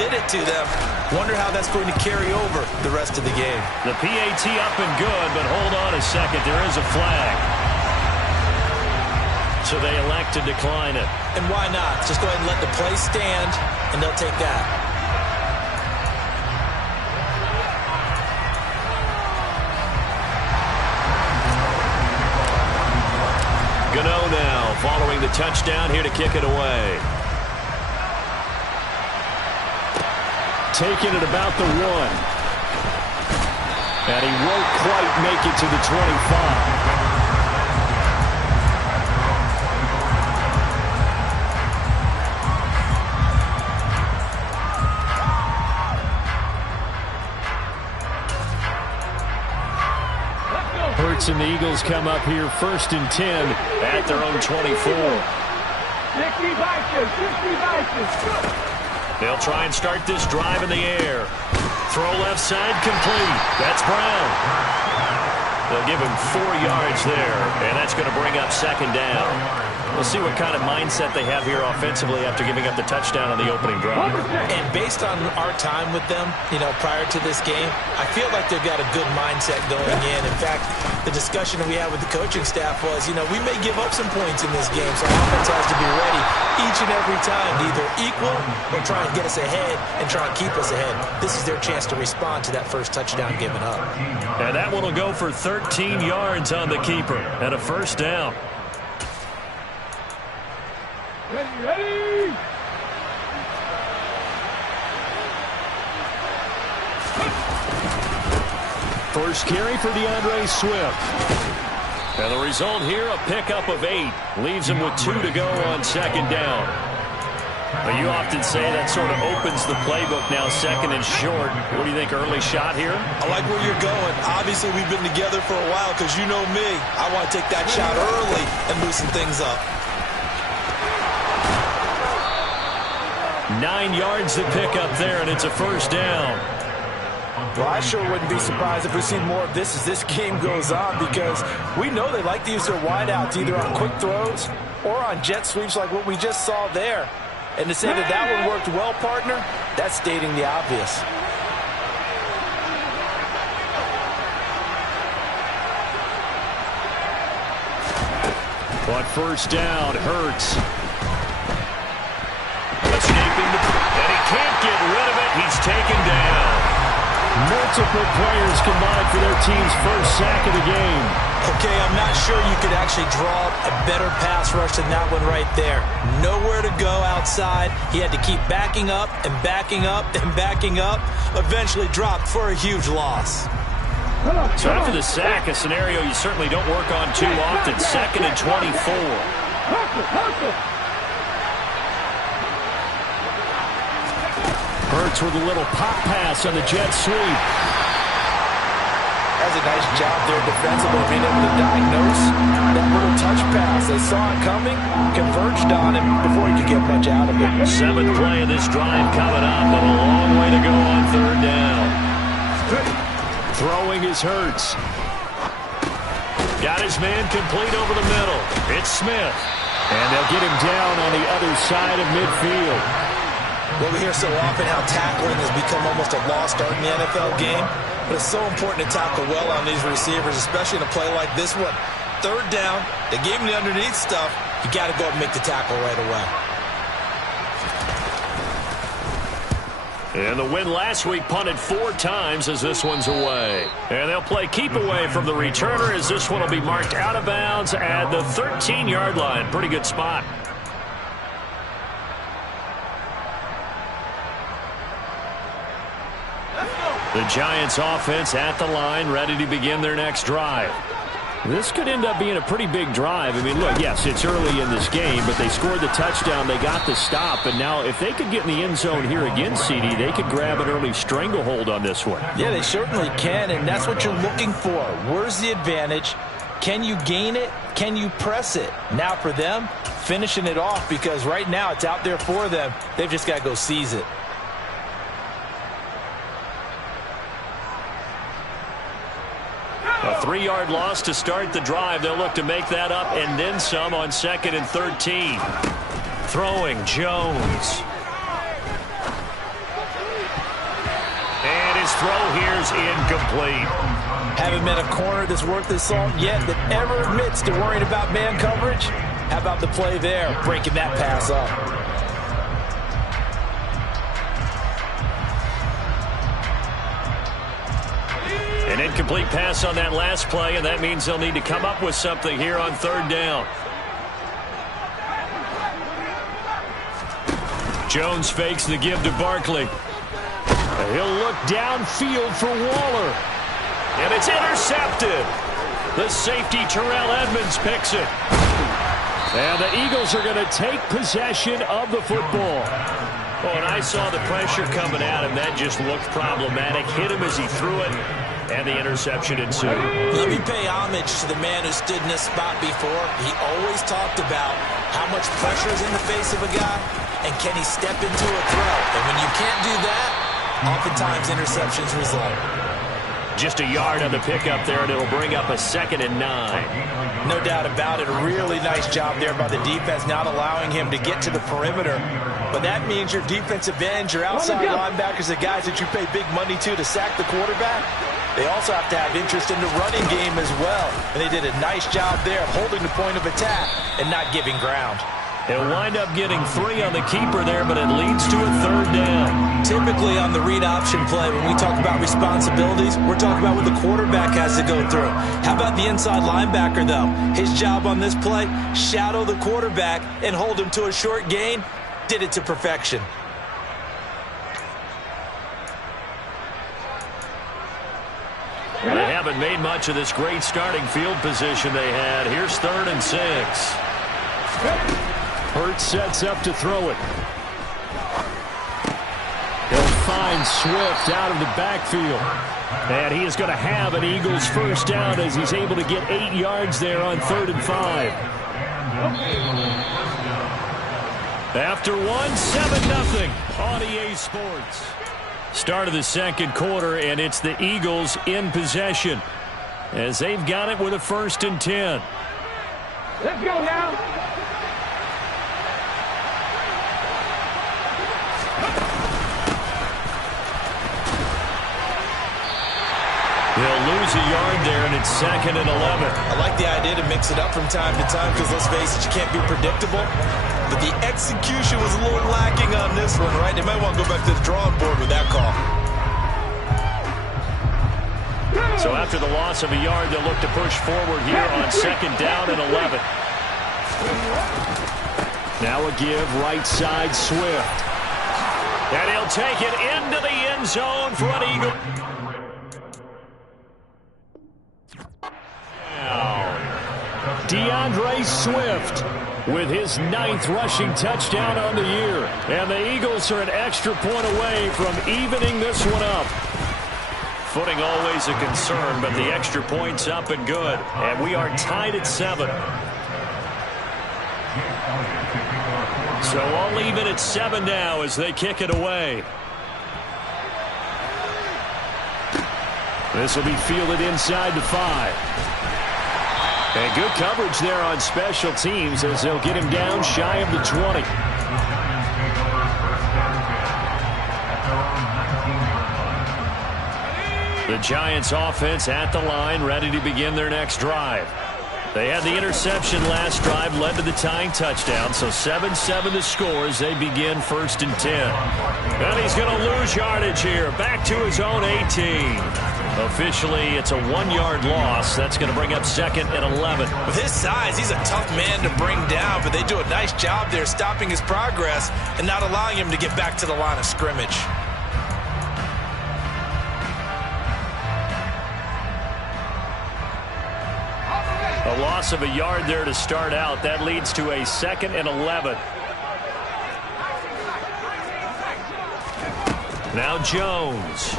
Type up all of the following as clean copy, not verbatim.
did it to them. Wonder how that's going to carry over the rest of the game. The PAT up and good, but hold on a second. There is a flag. So they elect to decline it. And why not? Just go ahead and let the play stand, and they'll take that. Gano now following the touchdown here to kick it away. Taking it about the 1. And he won't quite make it to the 25. And the Eagles come up here 1st and 10 at their own 24. They'll try and start this drive in the air. Throw left side complete. That's Brown. They'll give him 4 yards there, and that's going to bring up 2nd down. We'll see what kind of mindset they have here offensively after giving up the touchdown on the opening drive. And based on our time with them, prior to this game, I feel like they've got a good mindset going in. In fact, the discussion that we had with the coaching staff was, we may give up some points in this game, so our offense has to be ready each and every time to either equal or try and get us ahead and try and keep us ahead. This is their chance to respond to that first touchdown given up. And that one will go for 13 yards on the keeper and a 1st down. Ready. First carry for DeAndre Swift. And the result here, a pickup of 8. Leaves him with 2 to go on 2nd down. But you often say that sort of opens the playbook now, 2nd and short. What do you think, early shot here? I like where you're going. Obviously, we've been together for a while because you know me. I want to take that shot early and loosen things up. 9 yards to pick up there, and it's a 1st down. Well, I sure wouldn't be surprised if we see more of this as this game goes on, because we know they like to use their wideouts either on quick throws or on jet sweeps like what we just saw there. And to say that one worked well, partner, that's stating the obvious. But 1st down, Hurts. Escaping and he can't get rid of it. He's taken down. Multiple players combined for their team's 1st sack of the game. Okay, I'm not sure you could actually draw a better pass rush than that one right there. Nowhere to go outside. He had to keep backing up and backing up and backing up. Eventually dropped for a huge loss. So after the sack, a scenario you certainly don't work on too often. 2nd and 24. Hurts with a little pop pass on the jet sweep. That's a nice job there defensively, being able to diagnose that little touch pass. They saw it coming, converged on him before he could get much out of it. 7th play of this drive coming up, but a long way to go on 3rd down. Throwing is Hurts. Got his man complete over the middle. It's Smith. And they'll get him down on the other side of midfield. Well, we hear so often how tackling has become almost a lost art in the NFL game. But it's so important to tackle well on these receivers, especially in a play like this one. 3rd down, they gave him the underneath stuff. You got to go up and make the tackle right away. And the win last week punted 4 times as this one's away. And they'll play keep away from the returner as this one will be marked out of bounds at the 13-yard line. Pretty good spot. The Giants offense at the line, ready to begin their next drive. This could end up being a pretty big drive. I mean, look, yes, it's early in this game, but they scored the touchdown, they got the stop, and now if they could get in the end zone here again, CD, they could grab an early stranglehold on this one. Yeah, they certainly can, and that's what you're looking for. Where's the advantage? Can you gain it? Can you press it? Now for them, finishing it off, because right now it's out there for them. They've just got to go seize it. A 3-yard loss to start the drive. They'll look to make that up and then some on 2nd and 13. Throwing Jones. throw here's incomplete. Haven't met a corner that's worth his salt yet that ever admits to worrying about man coverage. How about the play there, breaking that pass up? An incomplete pass on that last play, and that means they'll need to come up with something here on third down. Jones fakes the give to Barkley. He'll look downfield for Waller. And it's intercepted. The safety, Terrell Edmonds, picks it. And the Eagles are going to take possession of the football. Oh, and I saw the pressure coming at him. That just looked problematic. Hit him as he threw it, and the interception ensued. Let me pay homage to the man who stood in this spot before. He always talked about how much pressure is in the face of a guy, and can he step into a throw. And when you can't do that, oftentimes interceptions result. Just a yard on the pickup there, and it'll bring up a 2nd and 9. No doubt about it. A really nice job there by the defense, not allowing him to get to the perimeter. But that means your defensive ends, your outside linebackers, the guys that you pay big money to sack the quarterback, they also have to have interest in the running game as well. And they did a nice job there of holding the point of attack and not giving ground. They'll wind up getting 3 on the keeper there, but it leads to a 3rd down. Typically on the read option play, when we talk about responsibilities, we're talking about what the quarterback has to go through. How about the inside linebacker, though? His job on this play, shadow the quarterback and hold him to a short gain. Did it to perfection. They haven't made much of this great starting field position they had. Here's 3rd and 6. Hurts sets up to throw it. He'll find Swift out of the backfield. And he is going to have an Eagles first down as he's able to get 8 yards there on 3rd and 5. After 7-0 on EA Sports. Start of the second quarter, and it's the Eagles in possession as they've got it with a 1st and 10. Let's go now. He'll lose a yard there, and it's 2nd and 11. I like the idea to mix it up from time to time because, let's face it, you can't be predictable. But the execution was a little lacking on this one, right? They might want to go back to the drawing board with that call. So after the loss of a yard, they'll look to push forward here on 2nd down and 11. Now a give, right side, Swift. And he'll take it into the end zone for an Eagle. DeAndre Swift with his 9th rushing touchdown on the year. And the Eagles are an extra point away from evening this one up. Footing always a concern, but the extra point's up and good. And we are tied at 7. So all even at 7 now as they kick it away. This will be fielded inside the 5. And good coverage there on special teams as they'll get him down shy of the 20. The Giants offense at the line, ready to begin their next drive. They had the interception last drive, led to the tying touchdown, so 7-7 the score as they begin 1st and 10. And he's going to lose yardage here, back to his own 18. Officially, it's a 1-yard loss. That's going to bring up 2nd and 11. With his size, he's a tough man to bring down, but they do a nice job there stopping his progress and not allowing him to get back to the line of scrimmage. A loss of a yard there to start out. That leads to a 2nd and 11. Now Jones.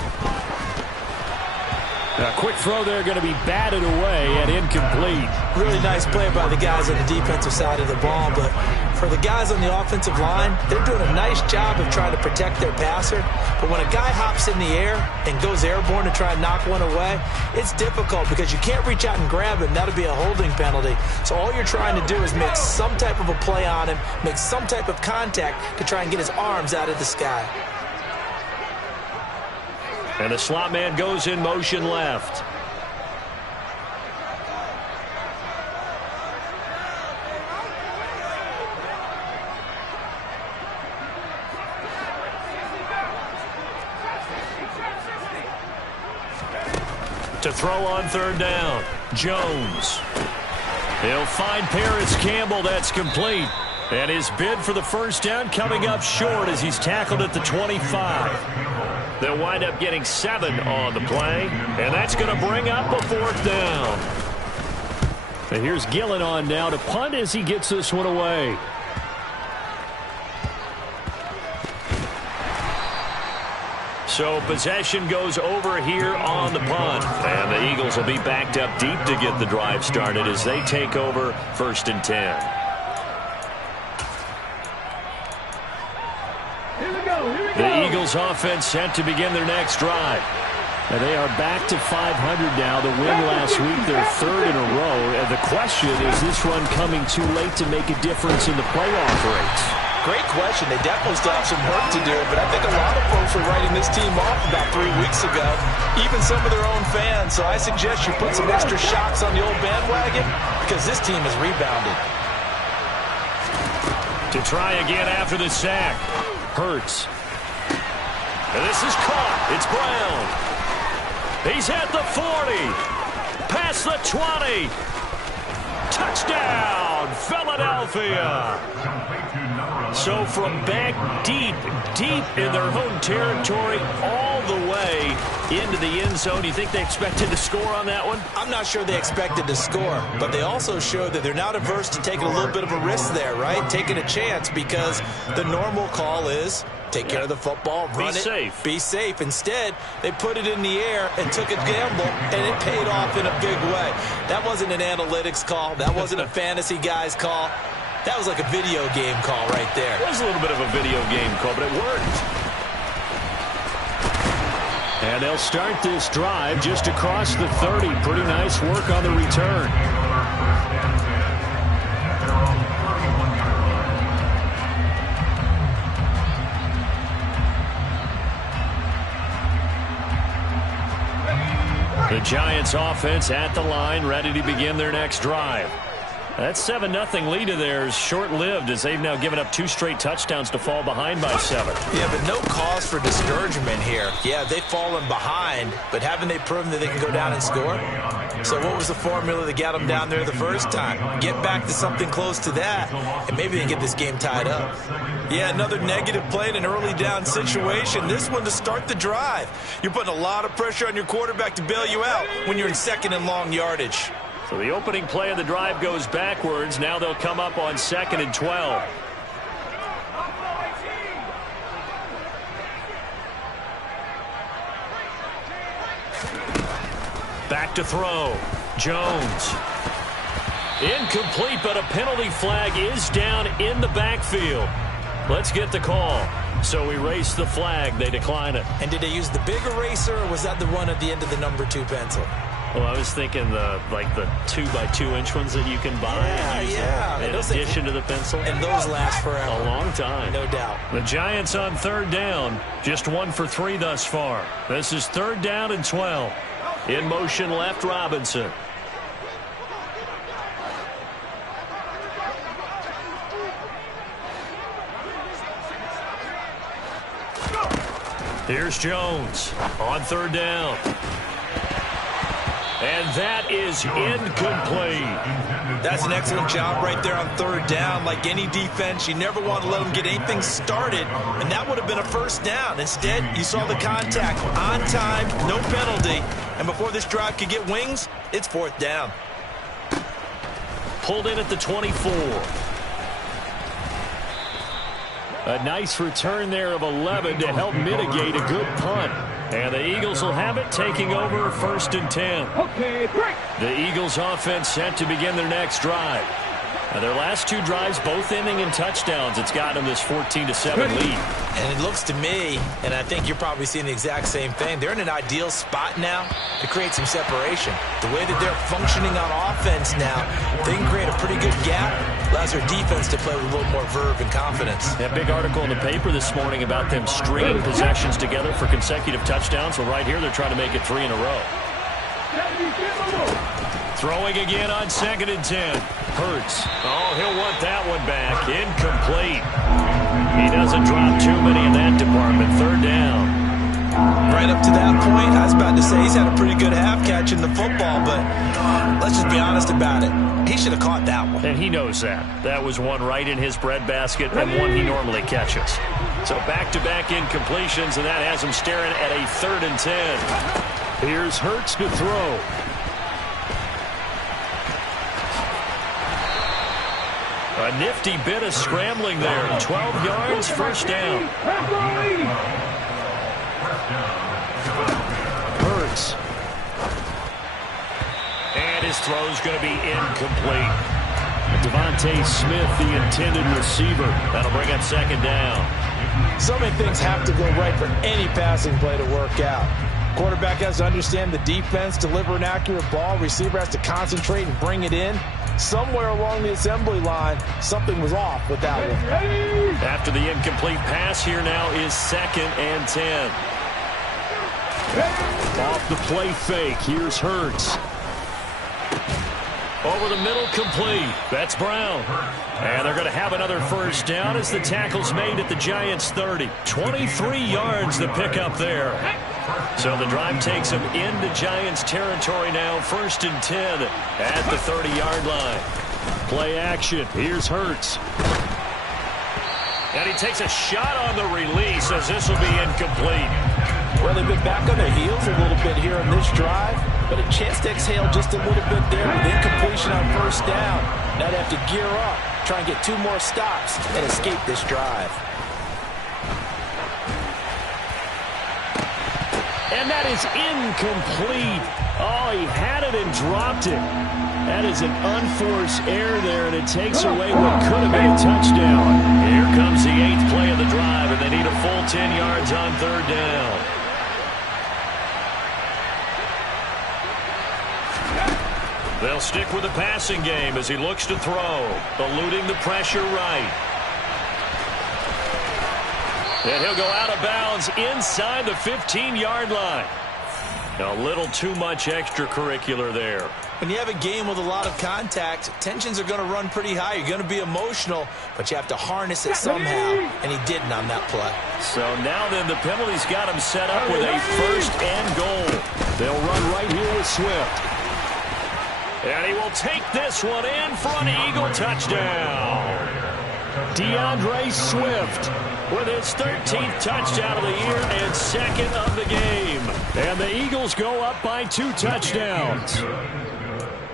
A quick throw there, going to be batted away and incomplete. Really nice play by the guys on the defensive side of the ball, but for the guys on the offensive line, they're doing a nice job of trying to protect their passer. But when a guy hops in the air and goes airborne to try and knock one away, it's difficult because you can't reach out and grab him. That'll be a holding penalty. So all you're trying to do is make some type of a play on him, make some type of contact to try and get his arms out of the sky. And the slot man goes in motion left. To throw on third down, Jones. He'll find Paris Campbell. That's complete. And his bid for the first down coming up short as he's tackled at the 25. They'll wind up getting 7 on the play. And that's going to bring up a fourth down. And here's Gillen on now to punt as he gets this one away. So possession goes over here on the punt. And the Eagles will be backed up deep to get the drive started as they take over 1st and 10. The Eagles offense set to begin their next drive. And they are back to 500 now. The win last week, their 3rd in a row. And the question, is this run coming too late to make a difference in the playoff race? Great question. They definitely still have some work to do, but I think a lot of folks were writing this team off about 3 weeks ago, even some of their own fans. So I suggest you put some extra shots on the old bandwagon because this team has rebounded. To try again after the sack. Hurts. And this is caught. It's Brown. He's at the 40. Past the 20. Touchdown, Philadelphia. So from back deep in their home territory all the way into the end zone, you think they expected to score on that one? I'm not sure they expected to score, but they also showed that they're not averse to taking a little bit of a risk there, right? Taking a chance because the normal call is take care of the football, run it, be safe. Instead, they put it in the air and took a gamble, and it paid off in a big way. That wasn't an analytics call. That wasn't a fantasy guy's call. That was like a video game call right there. It was a little bit of a video game call, but it worked. And they'll start this drive just across the 30. Pretty nice work on the return. The Giants offense at the line, ready to begin their next drive. That 7-0 lead of theirs short-lived as they've now given up 2 straight touchdowns to fall behind by 7. Yeah, but no cause for discouragement here. Yeah, they've fallen behind, but haven't they proven that they can go down and score? So what was the formula that got them down there the first time? Get back to something close to that, and maybe they can get this game tied up. Yeah, another negative play in an early down situation. This one to start the drive. You're putting a lot of pressure on your quarterback to bail you out when you're in 2nd and long yardage. So the opening play of the drive goes backwards. Now they'll come up on 2nd and 12. Back to throw. Jones. Incomplete, but a penalty flag is down in the backfield. Let's get the call. So erase the flag. They decline it. And did they use the big eraser, or was that the one at the end of the number 2 pencil? Well, I was thinking the 2x2-inch ones that you can buy in addition to the pencil. And those last forever. A long time. No doubt. The Giants on 3rd down. Just 1 for 3 thus far. This is 3rd down and 12. In motion left, Robinson. Here's Jones on 3rd down. And that is incomplete. That's an excellent job right there on 3rd down. Like any defense, you never want to let them get anything started, and that would have been a first down. Instead, you saw the contact on time, no penalty, and before this drive could get wings, it's 4th down. Pulled in at the 24. A nice return there of 11 to help mitigate a good punt. And the Eagles will have it, taking over 1st and 10. Okay, break. The Eagles offense set to begin their next drive. Now, their last two drives, both ending in touchdowns. It's got them this 14-7 lead. And it looks to me, and I think you're probably seeing the exact same thing, they're in an ideal spot now to create some separation. The way that they're functioning on offense now, they can create a pretty good gap, allows their defense to play with a little more verve and confidence. That big article in the paper this morning about them stringing possessions together for consecutive touchdowns. Well, right here, they're trying to make it 3 in a row. Throwing again on 2nd and 10. Hurts. Oh, he'll want that one back. Incomplete. He doesn't drop too many in that department. 3rd down. Right up to that point, I was about to say he's had a pretty good half catching the football, but let's just be honest about it. He should have caught that one. And he knows that. That was one right in his breadbasket and one he normally catches. So back-to-back incompletions, and that has him staring at a 3rd and 10. Here's Hurts to throw. A nifty bit of scrambling there. 12 yards, 1st down. Hurts. And his throw's going to be incomplete. Devontae Smith, the intended receiver. That'll bring up 2nd down. So many things have to go right for any passing play to work out. Quarterback has to understand the defense, deliver an accurate ball. Receiver has to concentrate and bring it in. Somewhere along the assembly line, something was off with that one. After the incomplete pass, here now is 2nd and 10. Off the play fake. Here's Hurts. Over the middle, complete. That's Brown. And they're going to have another 1st down as the tackle's made at the Giants' 30. 23 yards the pickup there. So the drive takes them into Giants territory now. 1st and 10 at the 30-yard line. Play action. Here's Hurts. And he takes a shot on the release as this will be incomplete. Well, they've been back on their heels a little bit here on this drive, but a chance to exhale just a little bit there with incompletion on 1st down. Now they have to gear up, try and get 2 more stops and escape this drive. And that is incomplete. Oh, he had it and dropped it. That is an unforced error there, and it takes away what could have been a touchdown. Here comes the 8th play of the drive, and they need a full 10 yards on 3rd down. They'll stick with the passing game as he looks to throw, eluding the pressure right. And he'll go out of bounds inside the 15-yard line. A little too much extracurricular there. When you have a game with a lot of contact, tensions are going to run pretty high. You're going to be emotional, but you have to harness it somehow, and he didn't on that play. So now then the penalty's got him set up with a 1st and goal. They'll run right here with Swift. And he will take this one in for an Eagle touchdown. DeAndre Swift with his 13th touchdown of the year and 2nd of the game. And the Eagles go up by 2 touchdowns.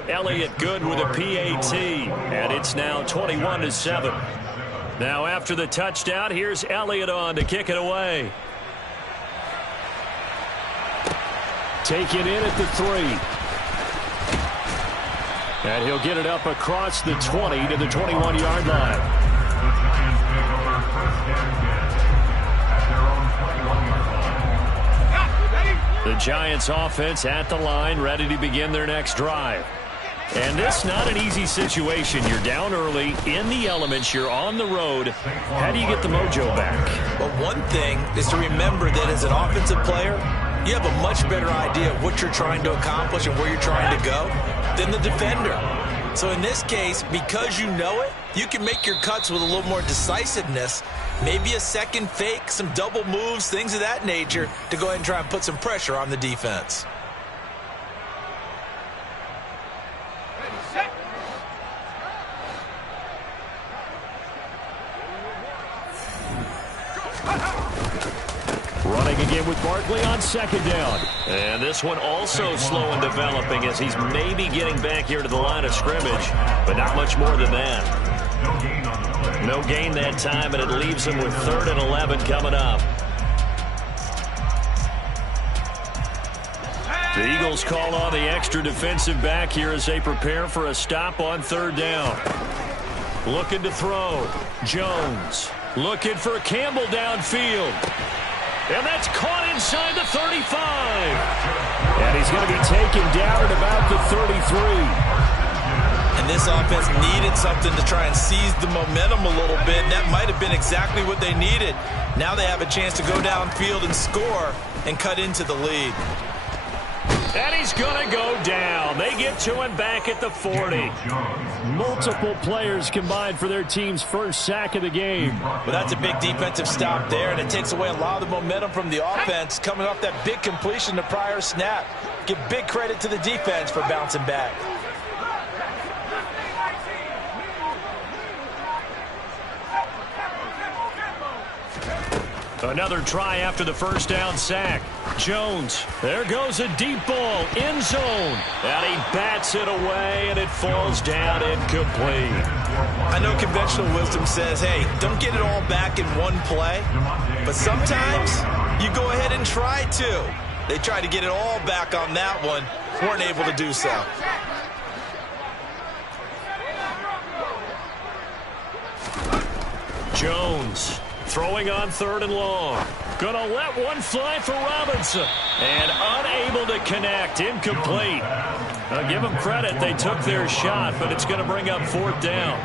Elliott good with a PAT, and it's now 21-7. Now after the touchdown, here's Elliott on to kick it away. Taken in at the 3. And he'll get it up across the 20 to the 21-yard line. The Giants offense at the line, ready to begin their next drive. And this not an easy situation. You're down early, in the elements, you're on the road. How do you get the mojo back? Well, one thing is to remember that as an offensive player, you have a much better idea of what you're trying to accomplish and where you're trying to go than the defender. So in this case, because you know it, you can make your cuts with a little more decisiveness, maybe a second fake, some double moves, things of that nature, to go ahead and try and put some pressure on the defense. Running again with Barkley on 2nd down. And this one also slow in developing as he's maybe getting back here to the line of scrimmage, but not much more than that. No gain that time, and it leaves him with 3rd and 11 coming up. The Eagles call on the extra defensive back here as they prepare for a stop on 3rd down. Looking to throw. Jones looking for Campbell downfield. And that's caught inside the 35. And he's going to be taken down at about the 33. And this offense needed something to try and seize the momentum a little bit. That might have been exactly what they needed. Now they have a chance to go downfield and score and cut into the lead. And he's going to go down. They get to him back at the 40. Multiple players combined for their team's first sack of the game. Well, that's a big defensive stop there, and it takes away a lot of the momentum from the offense coming off that big completion the prior snap. Give big credit to the defense for bouncing back. Another try after the first down sack. Jones, there goes a deep ball, end zone. And he bats it away, and it falls down incomplete. I know conventional wisdom says, hey, don't get it all back in one play. But sometimes you go ahead and try to. They tried to get it all back on that one. Weren't able to do so. Jones throwing on 3rd and long. Gonna let one fly for Robinson. And unable to connect. Incomplete. I'll give them credit. They took their shot, but it's going to bring up 4th down.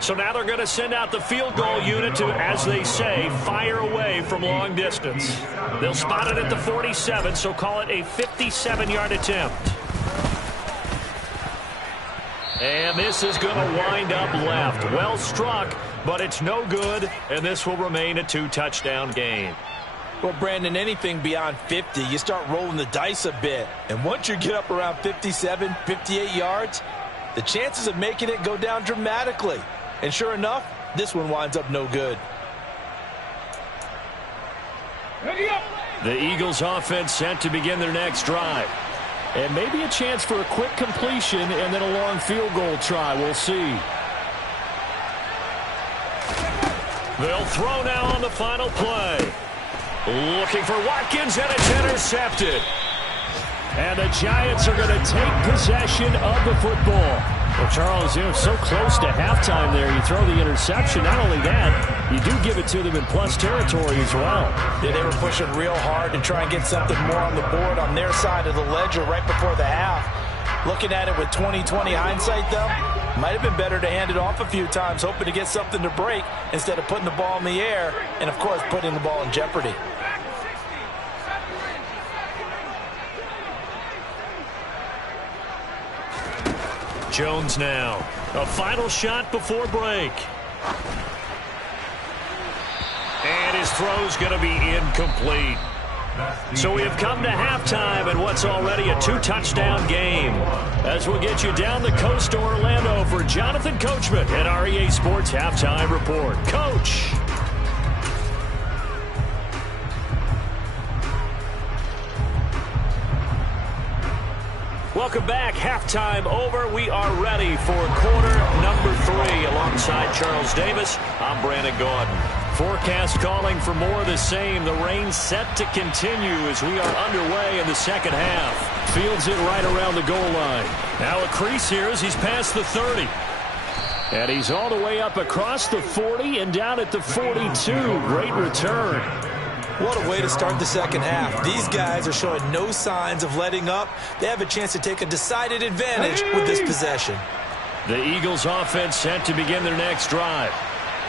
So now they're going to send out the field goal unit to, as they say, fire away from long distance. They'll spot it at the 47, so call it a 57-yard attempt. And this is going to wind up left. Well struck, but it's no good, and this will remain a 2-touchdown game. Well, Brandon, anything beyond 50, you start rolling the dice a bit. And once you get up around 57, 58 yards, the chances of making it go down dramatically. And sure enough, this one winds up no good. The Eagles offense set to begin their next drive. And maybe a chance for a quick completion and then a long field goal try. We'll see. They'll throw now on the final play. Looking for Watkins, and it's intercepted. And the Giants are going to take possession of the football. Well, Charles, you're so close to halftime there. You throw the interception. Not only that, you do give it to them in plus territory as well. Yeah, they were pushing real hard to try and get something more on the board on their side of the ledger right before the half. Looking at it with 20/20 hindsight, though, might have been better to hand it off a few times, hoping to get something to break instead of putting the ball in the air and, of course, putting the ball in jeopardy. Jones now. A final shot before break. And his throw's going to be incomplete. So we have come to halftime in what's already a 2-touchdown game. As we'll get you down the coast to Orlando for Jonathan Coachman at our EA Sports Halftime Report. Coach. Welcome back. Halftime over. We are ready for quarter number 3. Alongside Charles Davis, I'm Brandon Gordon. Forecast calling for more of the same. The rain set to continue as we are underway in the second half. Fields it right around the goal line. Now a crease here as he's past the 30. And he's all the way up across the 40 and down at the 42. Great return. What a way to start the second half. These guys are showing no signs of letting up. They have a chance to take a decided advantage with this possession. The Eagles offense set to begin their next drive.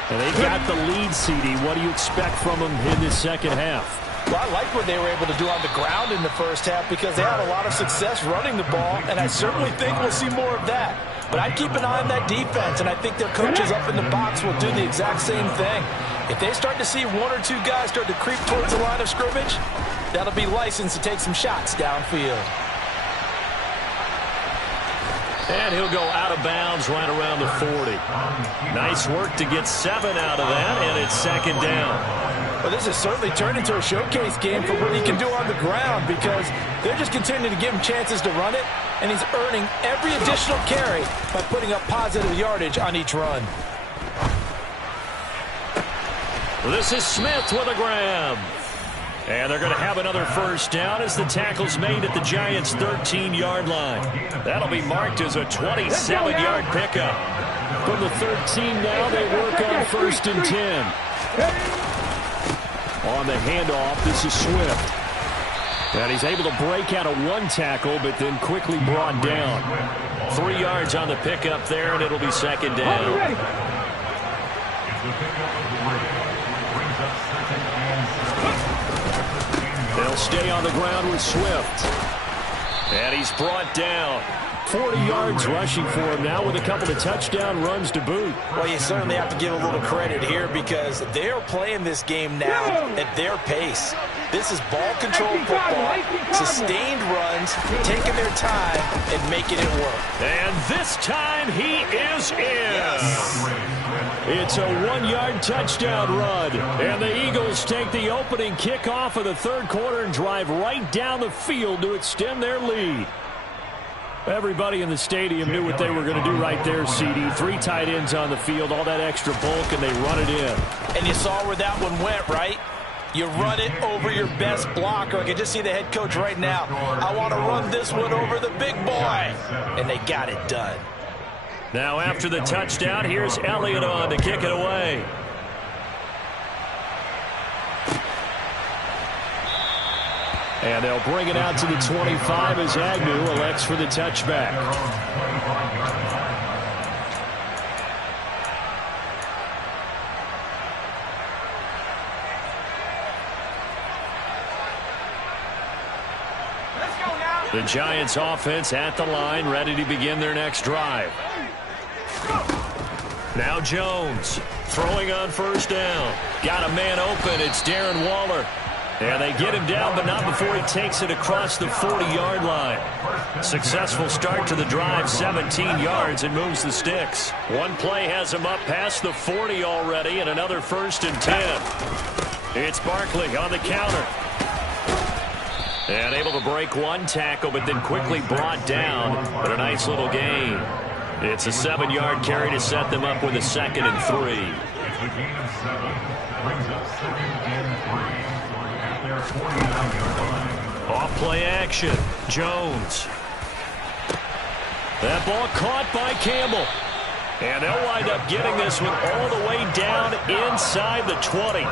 And they've got the lead, CD. What do you expect from them in this second half? Well, I like what they were able to do on the ground in the first half because they had a lot of success running the ball, and I certainly think we'll see more of that. But I'd keep an eye on that defense, and I think their coaches up in the box will do the exact same thing. If they start to see 1 or 2 guys start to creep towards the line of scrimmage, that'll be licensed to take some shots downfield. And he'll go out of bounds right around the 40. Nice work to get 7 out of that, and it's second down. Well, this has certainly turned into a showcase game for what he can do on the ground because they're just continuing to give him chances to run it, and he's earning every additional carry by putting up positive yardage on each run. This is Smith with a grab. And they're going to have another first down as the tackle's made at the Giants' 13-yard line. That'll be marked as a 27-yard pickup. From the 13 now, they work on 1st and 10. On the handoff, this is Swift. And he's able to break out of one tackle, but then quickly brought down. 3 yards on the pickup there, and it'll be 2nd down. They'll stay on the ground with Swift. And he's brought down. 40 yards rushing for him now with a couple of touchdown runs to boot. Well, you certainly have to give a little credit here because they're playing this game now at their pace. This is ball control football, sustained runs, taking their time and making it work. And this time he is in. Yes. It's a 1-yard touchdown run. And the Eagles take the opening kickoff of the 3rd quarter and drive right down the field to extend their lead. Everybody in the stadium knew what they were going to do right there, CD. 3 tight ends on the field, all that extra bulk, and they run it in. And you saw where that one went, right? You run it over your best blocker. I can just see the head coach right now. I want to run this one over the big boy. And they got it done. Now after the touchdown, here's Elliott on to kick it away. And they'll bring it out to the 25 as Agnew elects for the touchback. The Giants offense at the line, ready to begin their next drive. Now Jones throwing on 1st down. Got a man open. It's Darren Waller. And they get him down, but not before he takes it across the 40-yard line. Successful start to the drive, 17 yards, and moves the sticks. One play has him up past the 40 already, and another 1st and 10. It's Barkley on the counter. And able to break one tackle, but then quickly brought down. But a nice little gain. It's a 7-yard carry to set them up with a 2nd and 3. Off play action. Jones. That ball caught by Campbell. And they'll wind up getting this one all the way down inside the 20.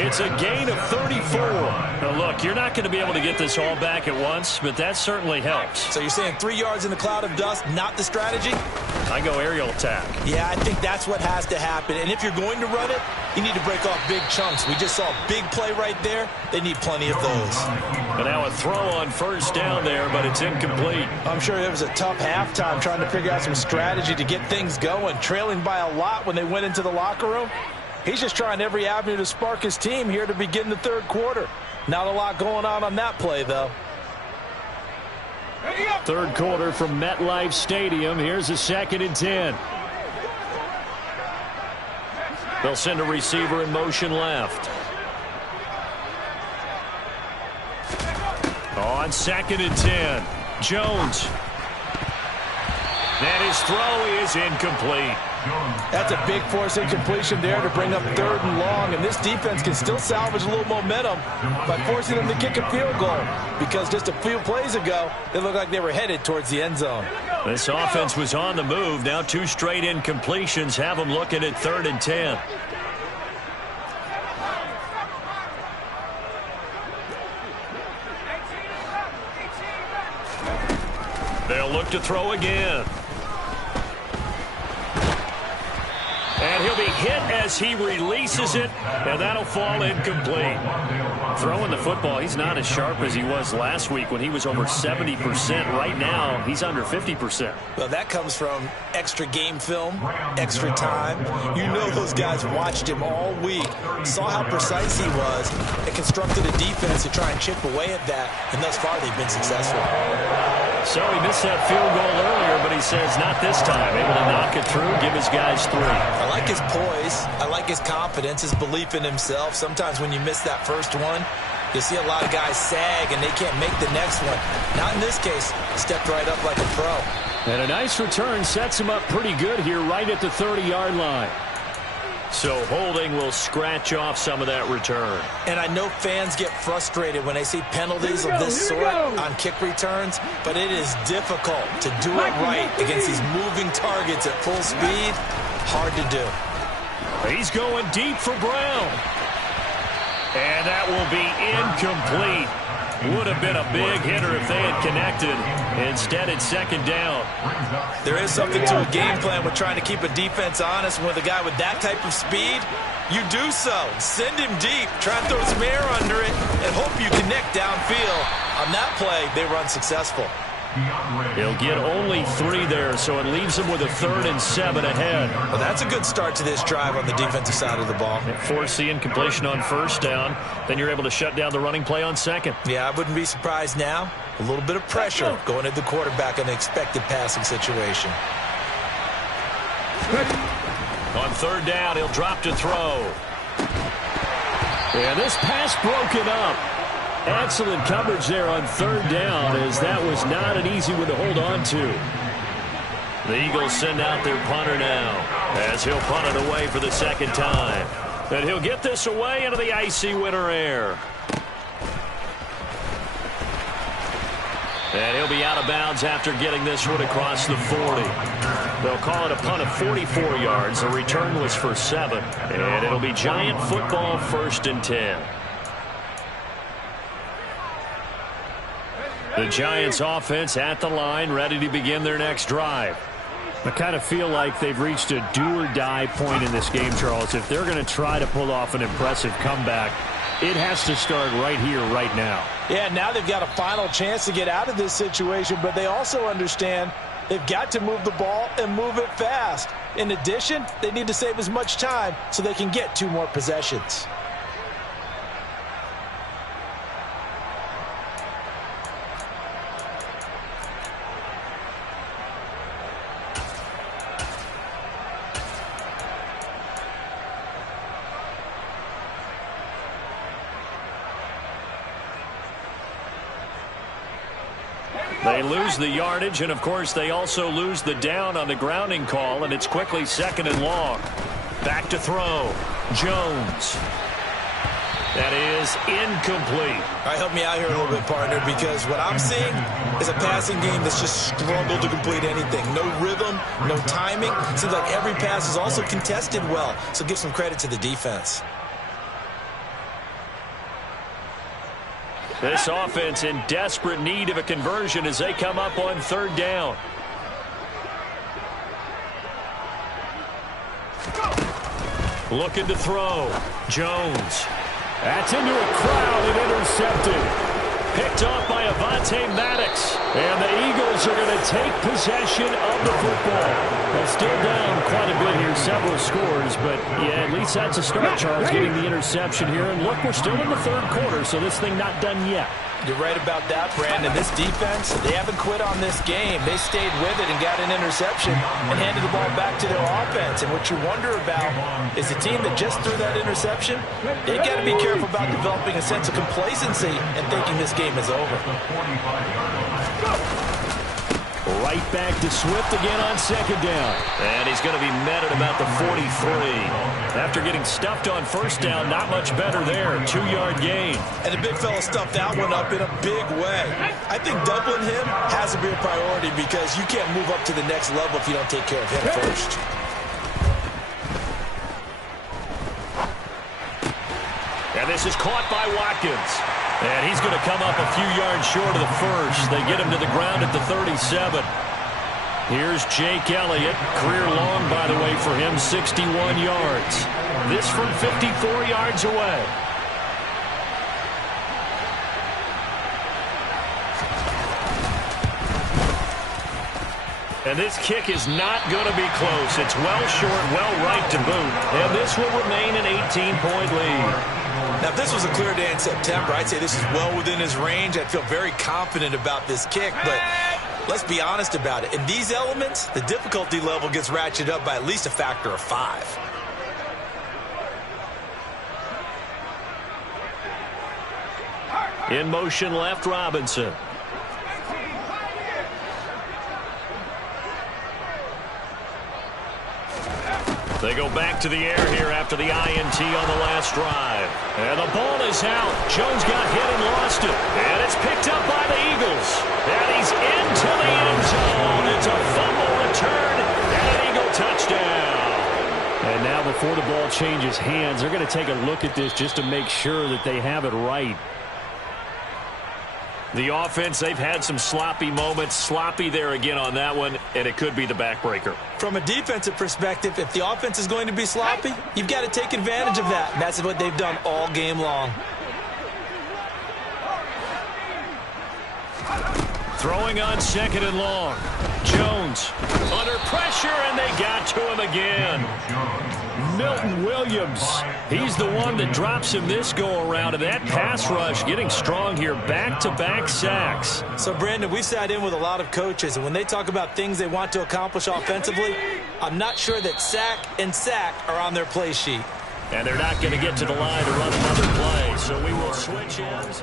It's a gain of 34. Now, look, you're not going to be able to get this all back at once, but that certainly helps. So you're saying 3 yards in the cloud of dust, not the strategy? I go aerial attack. Yeah, I think that's what has to happen. And if you're going to run it, you need to break off big chunks. We just saw a big play right there. They need plenty of those. And now a throw on 1st down there, but it's incomplete. I'm sure it was a tough halftime trying to figure out some strategy to get things going. Trailing by a lot when they went into the locker room. He's just trying every avenue to spark his team here to begin the 3rd quarter. Not a lot going on that play, though. 3rd quarter from MetLife Stadium. Here's a 2nd and 10. They'll send a receiver in motion left. On 2nd and 10. Jones. And his throw is incomplete. That's a big force incompletion there to bring up 3rd and long. And this defense can still salvage a little momentum by forcing them to kick a field goal. Because just a few plays ago, they looked like they were headed towards the end zone. This offense was on the move. Now 2 straight incompletions have them looking at 3rd and 10. They'll look to throw again. And he'll be hit as he releases it, and that'll fall incomplete. Throwing the football, he's not as sharp as he was last week when he was over 70%. Right now, he's under 50%. Well, that comes from extra game film, extra time. You know those guys watched him all week, saw how precise he was, and constructed a defense to try and chip away at that, and thus far they've been successful. So he missed that field goal earlier, but he says not this time. Able to knock it through, give his guys 3. I like his poise. I like his confidence, his belief in himself. Sometimes when you miss that first one, you see a lot of guys sag and they can't make the next one. Not in this case. Stepped right up like a pro. And a nice return sets him up pretty good here right at the 30-yard line. So holding will scratch off some of that return. And I know fans get frustrated when they see penalties of this sort on kick returns, but it is difficult to do it right against these moving targets at full speed. Hard to do. He's going deep for Brown. And that will be incomplete. Would have been a big hitter if they had connected. Instead, it's second down. There is something to a game plan with trying to keep a defense honest. With a guy with that type of speed, you do so. Send him deep, try and throw some air under it, and hope you connect downfield. On that play, they run successful. He'll get only 3 there, so it leaves him with a 3rd and 7 ahead. Well, that's a good start to this drive on the defensive side of the ball. Force the incompletion on first down. Then you're able to shut down the running play on second. Yeah, I wouldn't be surprised now. A little bit of pressure going at the quarterback in an expected passing situation. On 3rd down, he'll drop to throw. And this pass broken up. Excellent coverage there on 3rd down, as that was not an easy one to hold on to. The Eagles send out their punter now, as he'll punt it away for the 2nd time. And he'll get this away into the icy winter air. And he'll be out of bounds after getting this one across the 40. They'll call it a punt of 44 yards. The return was for 7. And it'll be Giant football, 1st and 10. The Giants offense at the line, ready to begin their next drive. I kind of feel like they've reached a do-or-die point in this game, Charles. If they're going to try to pull off an impressive comeback, it has to start right here, right now. Yeah, now they've got a final chance to get out of this situation, but they also understand they've got to move the ball and move it fast. In addition, they need to save as much time so they can get 2 more possessions. They lose the yardage, and of course they also lose the down on the grounding call, and it's quickly 2nd and long. Back to throw. Jones. That is incomplete. All right, help me out here a little bit, partner, because what I'm seeing is a passing game that's just struggled to complete anything. No rhythm, no timing. Seems like every pass is also contested well, so give some credit to the defense. This offense in desperate need of a conversion as they come up on 3rd down. Looking to throw. Jones. That's into a crowd and intercepted. Picked off by Avonte Maddox. And the Eagles are going to take possession of the football. They're still down quite a bit here, several scores, but yeah, at least that's a start, Charles, getting the interception here. And look, we're still in the 3rd quarter, so this thing not done yet. You're right about that, Brandon. This defense, they haven't quit on this game. They stayed with it and got an interception and handed the ball back to their offense. And what you wonder about is the team that just threw that interception, they got to be careful about developing a sense of complacency and thinking this game is over. Right back to Swift again on 2nd down. And he's going to be met at about the 43. After getting stuffed on 1st down, not much better there. 2-yard gain. And the big fella stuffed that one up in a big way. I think doubling him has to be a priority because you can't move up to the next level if you don't take care of him first. And this is caught by Watkins. And he's going to come up a few yards short of the 1st. They get him to the ground at the 37. Here's Jake Elliott. Career long, by the way, for him, 61 yards. This from 54 yards away. And this kick is not going to be close. It's well short, well right to boot. And this will remain an 18-point lead. Now, if this was a clear day in September, I'd say this is well within his range. I'd feel very confident about this kick, but let's be honest about it. In these elements, the difficulty level gets ratcheted up by at least a factor of 5. In motion left, Robinson. They go back to the air here after the INT on the last drive. And the ball is out. Jones got hit and lost it. And it's picked up by the Eagles. And he's into the end zone. It's a fumble return and an Eagle touchdown. And now before the ball changes hands, they're going to take a look at this just to make sure that they have it right. The offense, they've had some sloppy moments. Sloppy there again on that one, and it could be the backbreaker. From a defensive perspective, if the offense is going to be sloppy, you've got to take advantage of that. And that's what they've done all game long. Throwing on 2nd and long. Jones under pressure, and they got to him again. Milton Williams. He's the one that drops him this go-around, and that pass rush getting strong here. Back-to-back sacks. So, Brandon, we sat in with a lot of coaches, and when they talk about things they want to accomplish offensively, I'm not sure that sack and sack are on their play sheet. And they're not going to get to the line to run another play, so we will switch ends.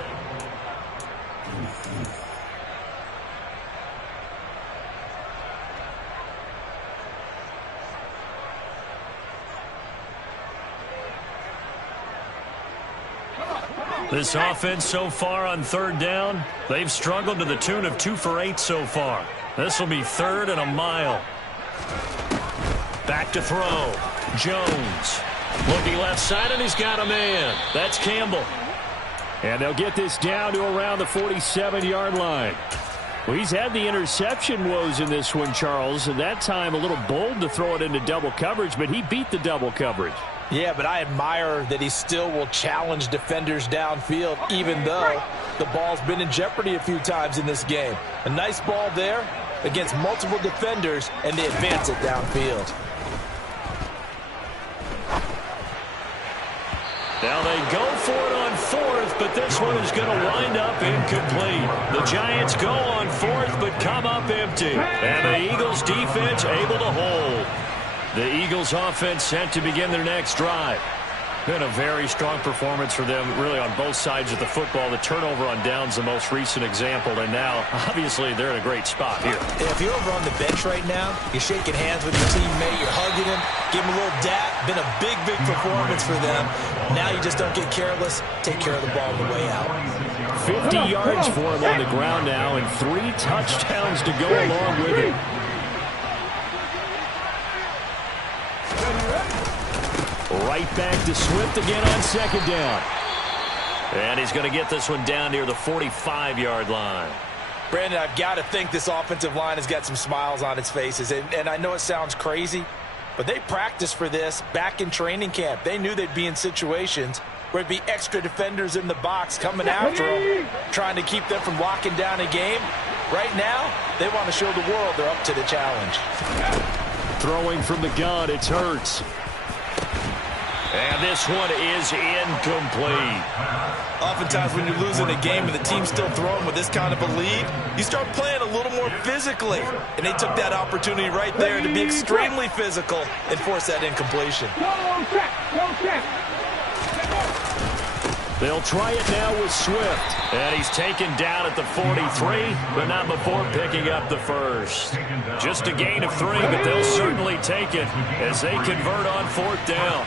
This offense so far on 3rd down, they've struggled to the tune of 2 for 8 so far. This will be 3rd and a mile. Back to throw. Jones looking left side, and he's got a man. That's Campbell. And they'll get this down to around the 47-yard line. Well, he's had the interception woes in this one, Charles, and that time a little bold to throw it into double coverage, but he beat the double coverage. Yeah, but I admire that he still will challenge defenders downfield, even though the ball's been in jeopardy a few times in this game. A nice ball there against multiple defenders, and they advance it downfield. Now they go for it on 4th, but this one is going to wind up incomplete. The Giants go on 4th, but come up empty. And the Eagles defense able to hold. The Eagles offense set to begin their next drive. Been a very strong performance for them, really, on both sides of the football. The turnover on downs, the most recent example, and now, obviously, they're in a great spot here. If you're over on the bench right now, you're shaking hands with your teammate, you're hugging him, give him a little dap. Been a big, big performance for them. Now you just don't get careless. Take care of the ball on the way out. 50 yards for him on the ground now, and 3 touchdowns to go along with it. Right back to Swift again on 2nd down. And he's going to get this one down near the 45-yard line. Brandon, I've got to think this offensive line has got some smiles on its faces. And I know it sounds crazy, but they practiced for this back in training camp. They knew they'd be in situations where it'd be extra defenders in the box coming after them, trying to keep them from locking down a game. Right now, they want to show the world they're up to the challenge. Throwing from the gun, it's Hurts. And this one is incomplete. Oftentimes when you're losing a game and the team's still throwing with this kind of a lead, you start playing a little more physically. And they took that opportunity right there to be extremely physical and force that incompletion. They'll try it now with Swift. And he's taken down at the 43, but not before picking up the first. Just a gain of 3, but they'll certainly take it as they convert on 4th down.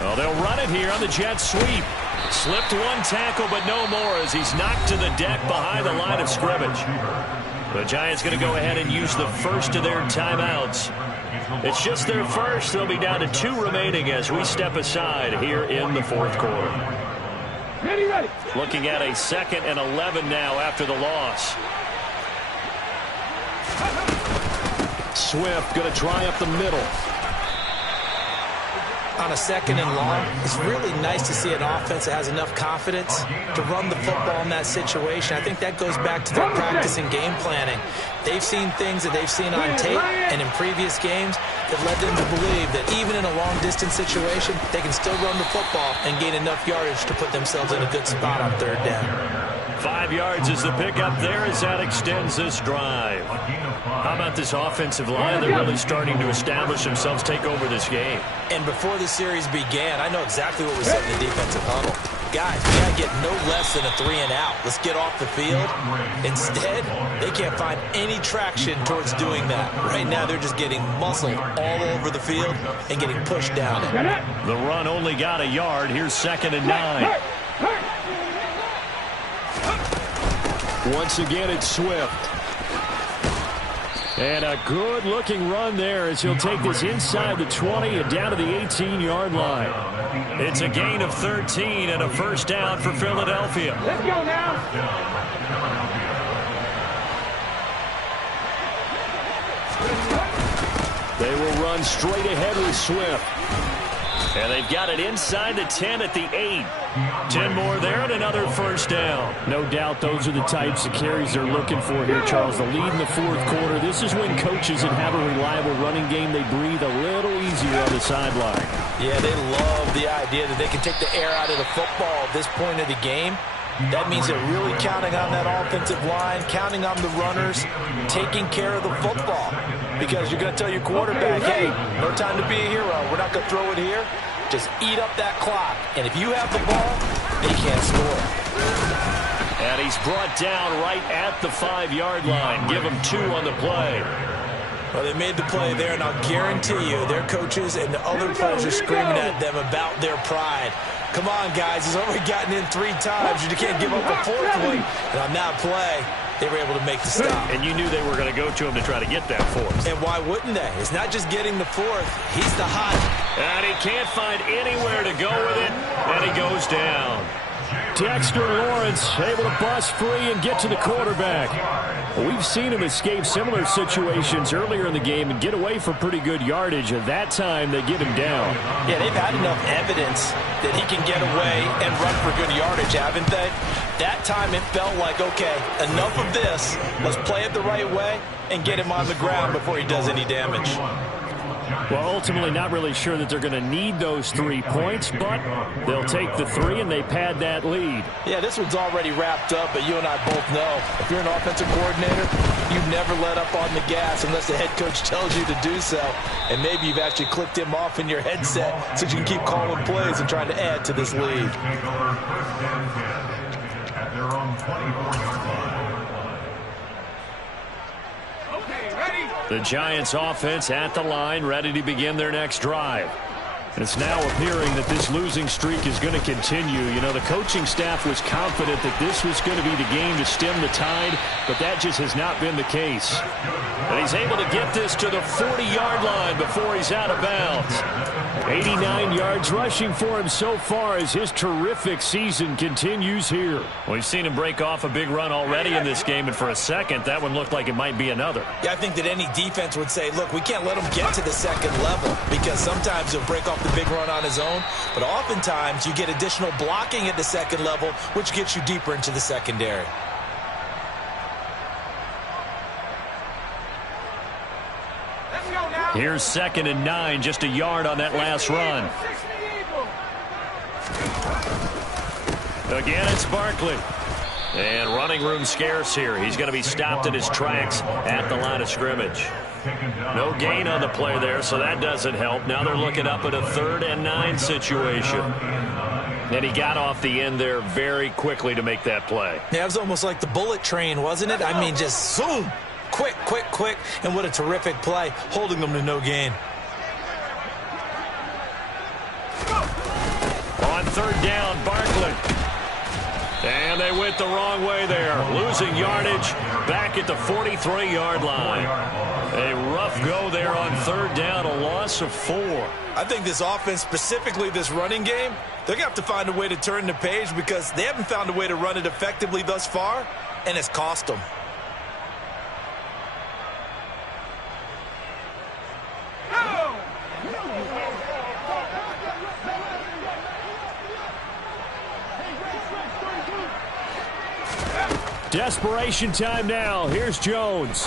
Well, they'll run it here on the jet sweep. Slipped 1 tackle, but no more as he's knocked to the deck behind the line of scrimmage. The Giants going to go ahead and use the first of their timeouts. It's just their first. They'll be down to 2 remaining as we step aside here in the 4th quarter. Ready. Looking at a 2nd and 11 now after the loss. Swift going to try up the middle. On a 2nd and long, it's really nice to see an offense that has enough confidence to run the football in that situation. I think that goes back to their practice and game planning. They've seen things that they've seen on tape and in previous games. It led them to believe that even in a long-distance situation, they can still run the football and gain enough yardage to put themselves in a good spot on third down. 5 yards is the pickup there as that extends this drive. How about this offensive line? They're really starting to establish themselves, take over this game. And before the series began, I know exactly what we said in the defensive huddle. Guys, we got to get no less than a 3 and out. Let's get off the field. Instead, they can't find any traction towards doing that. Right now, they're just getting muscled all over the field and getting pushed down it. The run only got a yard. Here's 2nd and 9. Once again, it's Swift. And a good-looking run there as he'll take this inside the 20 and down to the 18-yard line. It's a gain of 13 and a first down for Philadelphia. Let's go now. They will run straight ahead with Swift. And they've got it inside the 10 at the 8. 10 more there and another first down. No doubt those are the types of carries they're looking for here, Charles. The lead in the fourth quarter. This is when coaches that have a reliable running game, they breathe a little easier on the sideline. Yeah, they love the idea that they can take the air out of the football at this point of the game. That means they're really counting on that offensive line, counting on the runners, taking care of the football. Because you're going to tell your quarterback, hey, no time to be a hero. We're not going to throw it here. Just eat up that clock. And if you have the ball, they can't score. And he's brought down right at the 5-yard line. Give him 2 on the play. Well, they made the play there, and I'll guarantee you their coaches and the other players are screaming at them about their pride. Come on, guys. He's already gotten in 3 times. You can't give up a 4th one. And on that play, they were able to make the stop. And you knew they were going to go to him to try to get that 4th. And why wouldn't they? It's not just getting the 4th. He's the hot. And he can't find anywhere to go with it. And he goes down. Dexter Lawrence able to bust free and get to the quarterback. We've seen him escape similar situations earlier in the game and get away for pretty good yardage. At that time, they get him down. Yeah, they've had enough evidence that he can get away and run for good yardage, haven't they? That time it felt like, okay, enough of this. Let's play it the right way and get him on the ground before he does any damage. Well, ultimately not really sure that they're going to need those 3 points, but they'll take the 3 and they pad that lead. Yeah, this one's already wrapped up, but you and I both know if you're an offensive coordinator, you never let up on the gas unless the head coach tells you to do so. And maybe you've actually clicked him off in your headset so you can keep calling plays and trying to add to this lead. The Giants offense at the line, ready to begin their next drive. And it's now appearing that this losing streak is going to continue. You know, the coaching staff was confident that this was going to be the game to stem the tide, but that just has not been the case. And he's able to get this to the 40-yard line before he's out of bounds. 89 yards rushing for him so far as his terrific season continues here. We've seen him break off a big run already in this game, and for a second, that one looked like it might be another. Yeah, I think that any defense would say, look, we can't let him get to the second level because sometimes he'll break off the big run on his own, but oftentimes you get additional blocking at the second level, which gets you deeper into the secondary. Here's 2nd and 9, just a yard on that last run. Again, it's Barkley. And running room scarce here. He's going to be stopped in his tracks at the line of scrimmage. No gain on the play there, so that doesn't help. Now they're looking up at a 3rd and 9 situation. And he got off the end there very quickly to make that play. Yeah, it was almost like the bullet train, wasn't it? I mean, just zoom. Quick, quick, quick. And what a terrific play, holding them to no gain. On 3rd down, Barkley. And they went the wrong way there. Losing yardage back at the 43-yard line. A rough go there on 3rd down, a loss of 4. I think this offense, specifically this running game, they're going to have to find a way to turn the page because they haven't found a way to run it effectively thus far, and it's cost them. Desperation time now. Here's Jones.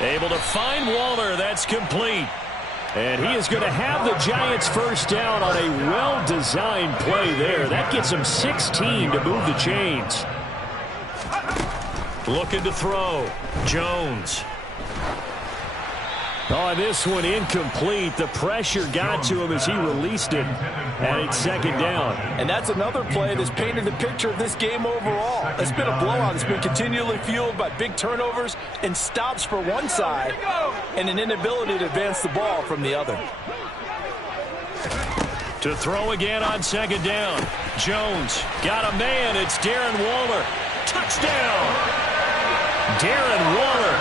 Able to find Waller. That's complete. And he is going to have the Giants first down on a well-designed play there. That gets him 16 to move the chains. Looking to throw. Jones. Oh, this one incomplete. The pressure got to him as he released it. And it's second down. And that's another play that's painted the picture of this game overall. It's been a blowout. It's been continually fueled by big turnovers and stops for one side and an inability to advance the ball from the other. To throw again on second down. Jones got a man. It's Darren Waller. Touchdown! Darren Waller,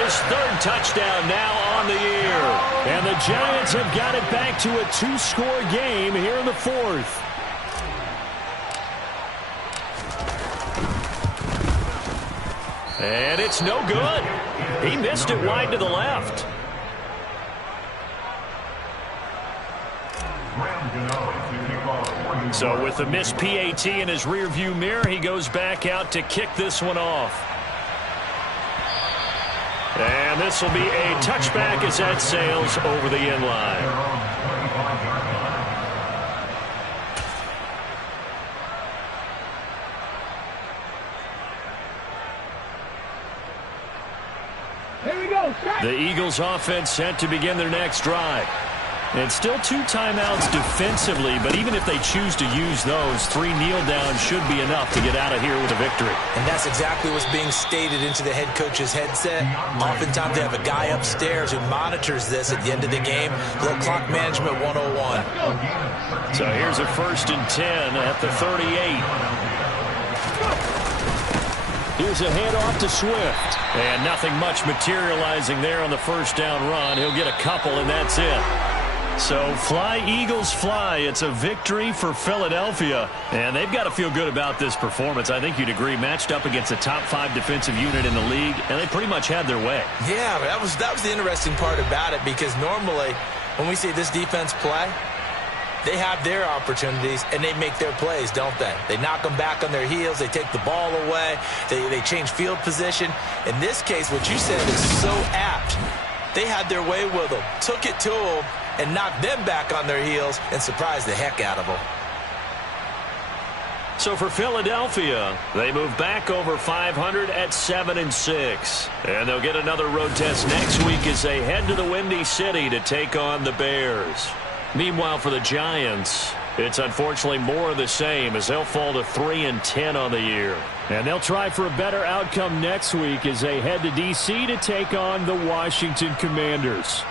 his third touchdown now on the year. And the Giants have got it back to a 2-score game here in the fourth. And it's no good. He missed it wide to the left. So with the missed PAT in his rearview mirror, he goes back out to kick this one off. And this will be a touchback as that sails over the end line. Here we go. The Eagles offense set to begin their next drive. And still 2 timeouts defensively, but even if they choose to use those, 3 kneel downs should be enough to get out of here with a victory. And that's exactly what's being stated into the head coach's headset. Oftentimes they have a guy upstairs who monitors this at the end of the game. Little clock management 101. So here's a 1st and 10 at the 38. Here's a handoff to Swift. And nothing much materializing there on the first down run. He'll get a couple, and that's it. So fly, Eagles, fly. It's a victory for Philadelphia. And they've got to feel good about this performance. I think you'd agree, matched up against a top 5 defensive unit in the league, and they pretty much had their way. Yeah, that was the interesting part about it, because normally when we see this defense play, they have their opportunities, and they make their plays, don't they? They knock them back on their heels. They take the ball away. They change field position. In this case, what you said is so apt. They had their way with them, took it to them, and knocked them back on their heels and surprised the heck out of them. So for Philadelphia, they move back over 500 at 7-6. And they'll get another road test next week as they head to the Windy City to take on the Bears. Meanwhile, for the Giants, it's unfortunately more of the same as they'll fall to 3-10 on the year. And they'll try for a better outcome next week as they head to D.C. to take on the Washington Commanders.